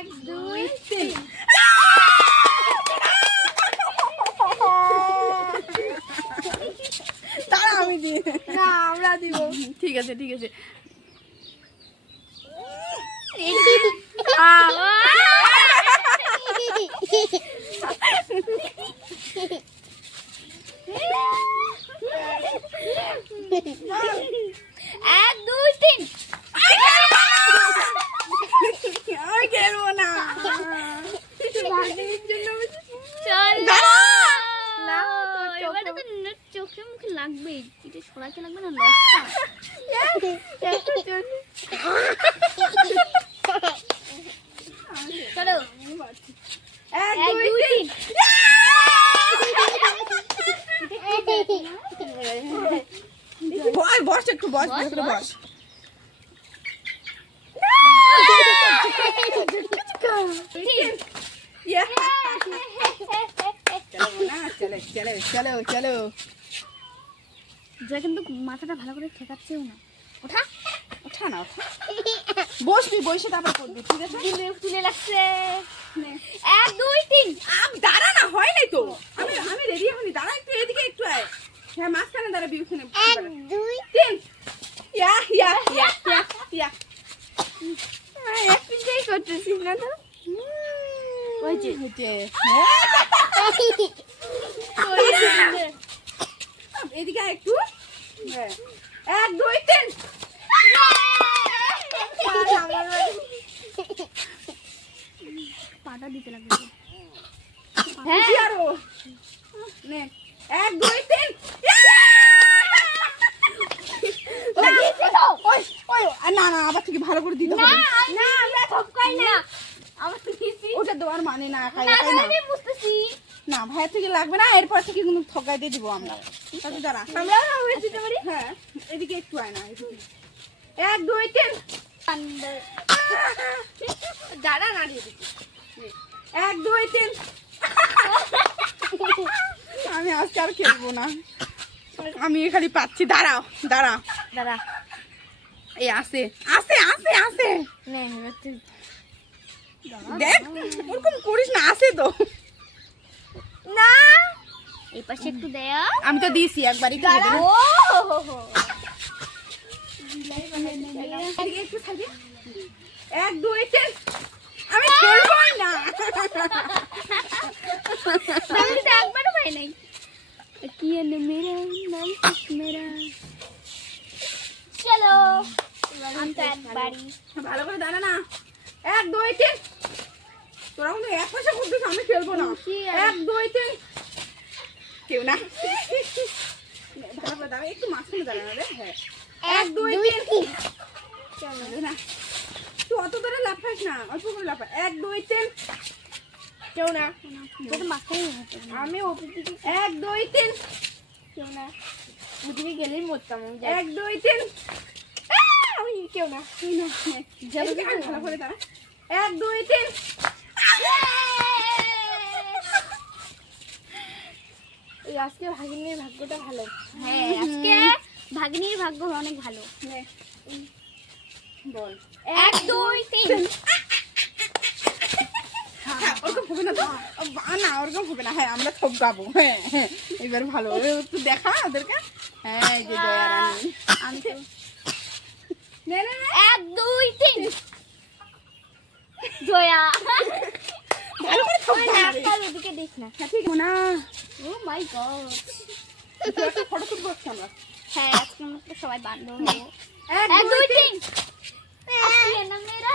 দুই তিন। তারা আমি দিই না আমরা দিব। ঠিক আছে ঠিক আছে এক দুই তিন। আমি খেলবো না চল না। না এবারে তো চোখে মুখে লাগবে, এটা সরাতে লাগবে না লসটা। চলো এক এক দুই দুই তিন। তিন। বস বস একটু বস বস, একটু বস। বস Yeah. চলো না চলো চলো চলো চলো যা কিন্তু মাথাটা ভালো করে ঠেকাচ্ছেও না। ওঠা ওঠা না ওঠা বসবি বসে তারপর করবি ঠিক আছে তুলে লাগছে। এক দুই তিন। দাঁড়া না হয় নাই তো আমি আমি রেডি হইনি দাঁড়া একটু এদিকে একটু আয় হ্যাঁ মাঝখানে দাঁড়া বিউখানে এক দুই তিন ইয়া ইয়া ইয়া ইয়া ইয়া একটাই করতেছিস না তো। ওই যে হচ্ছে এদিকে আয় একটু হ্যাঁ এক দুই তিন পাটা দিতে লাগবে। হ্যাঁ কি আরো নে এক দুই তিন ওই ওই না না আবার থেকে ভালো করে দিতে হবে না আমরা ঠকাই না। আমরা কিছু ওটা দেওয়ার মানে না খাই না খাই না আমি বুঝতেছি। না ভাইয়ের থেকে লাগবে না এরপর থেকে কিন্তু ঠকাই দিয়ে দিব আমরা তাতে দাঁড়া আমরা আমরা দিতে পারি। হ্যাঁ এদিকে একটু আয় না এদিকে এক দুই তিন দাঁড়া না দিয়ে দিচ্ছি। এক দুই তিন আমি আজকে আর খেলবো না আমি খালি পাচ্ছি দাঁড়াও দাঁড়াও দাঁড়া এই আসে আসে আসে আসে নে দেখ ওরকম করিস না আসে তো না এই পাশে একটু দেয়া। আমি তো দিয়েছি একবারই দাঁড়া ও এদিকে একটু থাকি এক দুই তিন আমি খেলবই না আমি তো একবারও পাই নাই। কি এনে মেরা নাম মেরা। চলো আমি তো একবারই। ভালো করে দাঁড়া না এক দুই তিন তোরা কিন্তু এক পয়সা করছিস আমি খেলবো না কি আর? এক দুই তিন কেউ না ভালো করে দাঁড়া একটু মাঝখানে দাঁড়া রে হ্যাঁ এক দুই তিন চলো না তুই অত ধরে লাফাস না অল্প করে লাফা এক দুই তিন কেউ না তোকে মাথায় হতো আমি ওপর দিকে এক দুই তিন কেউ না ওদিকে গেলেই মরতাম আমি। এক দুই তিন আমি কেউ না তুই না এদিকে আয়, ভালো করে দাঁড়া এক দুই তিন এই আজকে ভাগিনীর ভাগ্যটা ভালো। হ্যাঁ আজকে ভাগিনীর ভাগ্য অনেক ভালো। নে, বল এক দুই তিন। হ্যাঁ, ওরকম হবে না তো না ওরকম হবে না হ্যাঁ আমরা সব গাবো হ্যাঁ হ্যাঁ এবার ভালো একটু দেখা ওদেরকে হ্যাঁ এই যে জয়া রানী আমি তো নে নে নে এক দুই তিন। জয়া ভালো করে সব ওই গাবে। নাকটার ওদিকে দেখ না। হ্যাঁ ঠিক না ও মাই গড। একটা ফটো তুলবো আজকে আমরা হ্যাঁ আজকে আমরা তো সবাই বান্ধব হবো। এক এক দুই দুই তিন। ये ना मेरा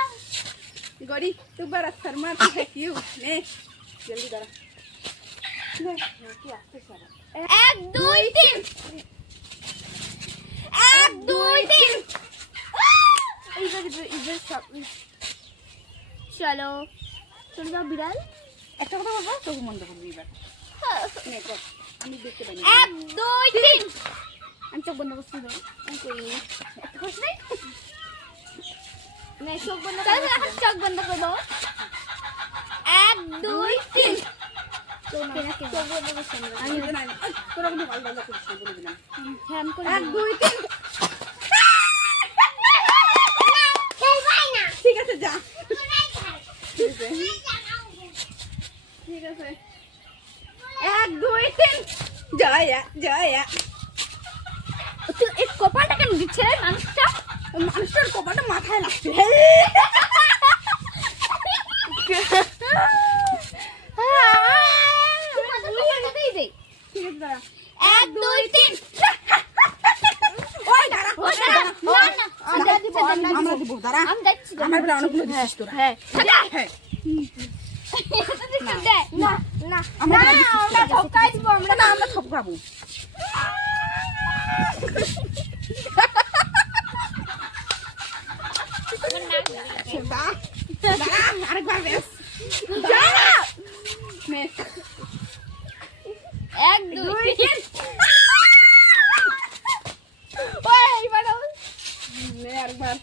गौरी तू बड़ा शर्माती है क्यों ने जल्दी करा ले तू आस्ते चला एक दुई तीन। एक दुई तीन। इधर इधर इधर सब चलो चल जाओ बिराल। একটা কথা বলবো তোকে মন্দ করবি এবার নে কর আমি দেখতে পাই एक दुई तीन। আমি চোখ বন্ধ করছি তো আমি করি এত খুশ নাই मैं चोख बंद कर चोख बंद कर दो एक दुई तीन चोख बंद कर আমি না তোরা কিন্তু ভালো ভালো করিস না বলে দিলাম ध्यान कर এক দুই তিন ঠিক আছে যা আছে ঠিক আছে 1 2 3 জয়া জয়া তুই এই কপালটা কেন দিচ্ছে রে মানুষটা? মানুষটার কপালটা মাথায় লাগছে ঠিক আছে দাঁড়া 1 2 3 ওই দাঁড়া ও দাঁড়া না না আমরা দিব আমরা দিব দাঁড়া আমি যাচ্ছি আমার বেলা অনেকগুলো দিছিস তোরা হ্যাঁ হ্যাঁ না না আমরা না আমরা ঠকাই দিব আমরা না আমরা ঠকাবো আরেকবার বেশ নে 1 2 3 ওই বাড়ো নে আরেকবার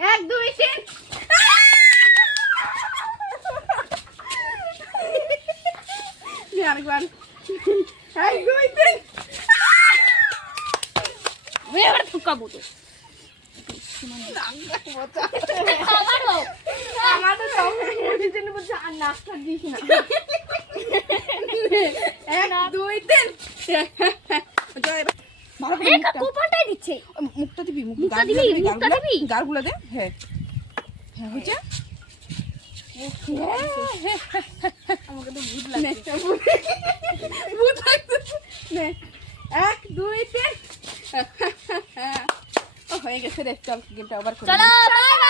1 2 3 নে আরেকবার 1 2 3 এবার ঠকাবো তো আমারও আমাদের সব মুরগির জন্য বলছে আর নাস্তা দিস না 1 2 3 জয় ভালো করে এই কপালটাই দিচ্ছে মুখটা দিবি মুখটা দিবি, মুখটা দিবি? গালগুলো দে হ্যাঁ হ্যাঁ হয়েছে আমাকে তো ভূত নে, ভূত লাগতেছে। নে, 1 2 3 ও হয়ে গেছে রে চল গেমটা ওভার করি চলো বাই বাই